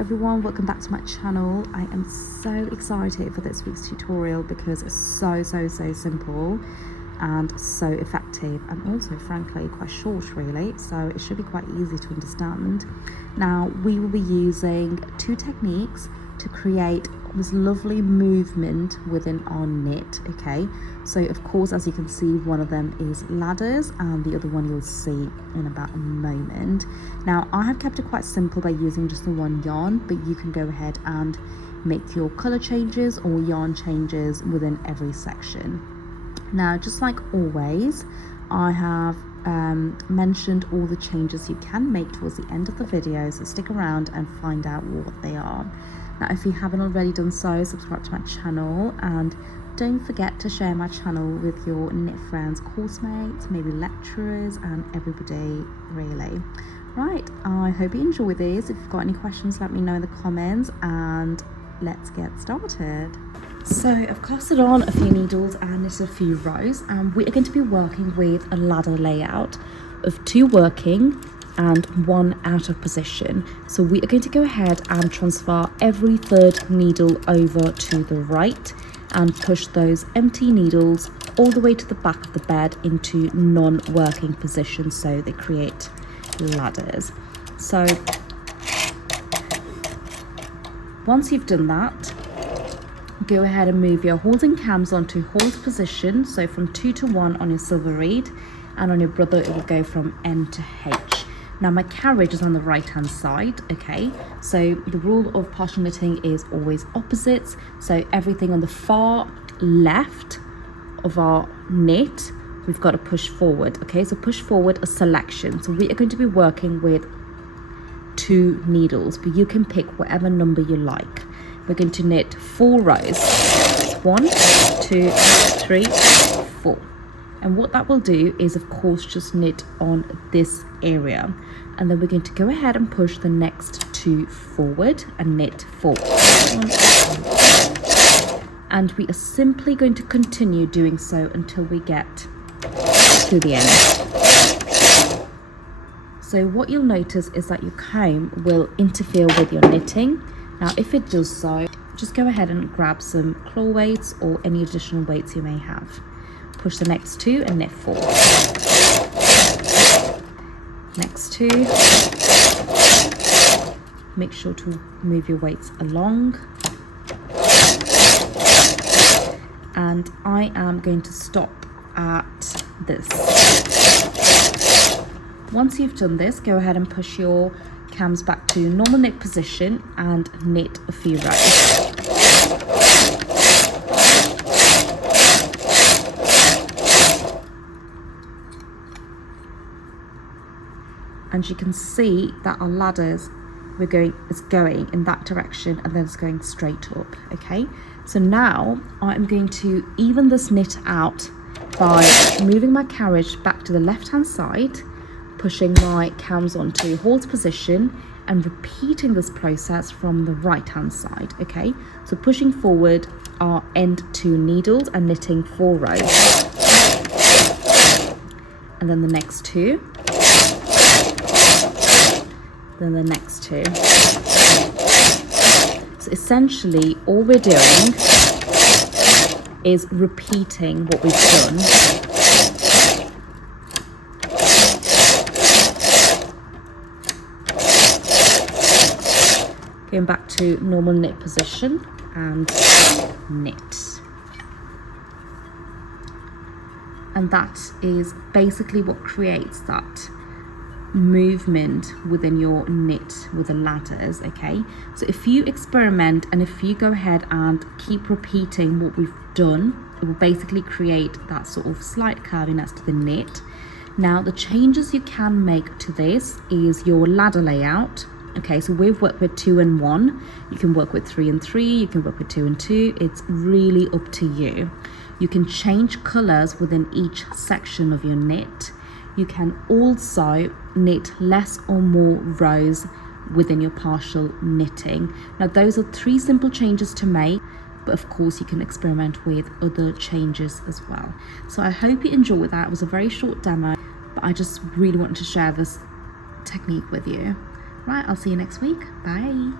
everyone, welcome back to my channel. I am so excited for this week's tutorial because it's so simple and so effective, and also frankly quite short really, so it should be quite easy to understand. Now we will be using two techniques to create this lovely movement within our knit. Okay, so of course, as you can see, one of them is ladders and the other one you'll see in about a moment. Now I have kept it quite simple by using just the one yarn, but you can go ahead and make your color changes or yarn changes within every section. Now, just like always, I have mentioned all the changes you can make towards the end of the video, so stick around and find out what they are. Now, if you haven't already done so, subscribe to my channel and don't forget to share my channel with your knit friends, course mates, maybe lecturers and everybody really. Right, I hope you enjoy this. If you've got any questions, let me know in the comments and let's get started. So I've casted on a few needles and knitted a few rows, and we are going to be working with a ladder layout of 2 working and 1 out of position. So we are going to go ahead and transfer every 3rd needle over to the right and push those empty needles all the way to the back of the bed into non-working positions, so they create ladders. So once you've done that, go ahead and move your halls and cams onto halls position, so from 2 to 1 on your silver reed, and on your brother it will go from N to H. Now my carriage is on the right hand side, okay, so the rule of partial knitting is always opposites, so everything on the far left of our knit we've got to push forward. Okay, so push forward a selection. So we are going to be working with 2 needles, but you can pick whatever number you like. We're going to knit 4 rows, 1, 2, 3, 4. And what that will do is, of course, just knit on this area, and then we're going to go ahead and push the next 2 forward and knit 4. 1, 2. And we are simply going to continue doing so until we get to the end. So what you'll notice is that your comb will interfere with your knitting. Now if it does so, just go ahead and grab some claw weights or any additional weights you may have. Push the next 2 and knit 4. Next 2. Make sure to move your weights along. And I am going to stop at this. Once you've done this, go ahead and push your cams back to normal knit position and knit a few rows. And you can see that our ladders is going in that direction, and then it's going straight up. Okay, so now I'm going to even this knit out by moving my carriage back to the left hand side, pushing my cams onto halls position and repeating this process from the right hand side. Okay, so pushing forward our end 2 needles and knitting 4 rows, and then the next 2, then the next 2. So essentially all we're doing is repeating what we've done. Going back to normal knit position and knit. And that is basically what creates that movement within your knit with the ladders. Okay, so if you experiment and if you go ahead and keep repeating what we've done, it will basically create that sort of slight curviness to the knit. Now the changes you can make to this is your ladder layout. Okay, so we've worked with 2 and 1. You can work with 3 and 3, you can work with 2 and 2. It's really up to you. You can change colors within each section of your knit. You can also knit less or more rows within your partial knitting. Now those are 3 simple changes to make, but of course you can experiment with other changes as well. So I hope you enjoyed that. It was a very short demo, but I just really wanted to share this technique with you. Right, I'll see you next week. Bye.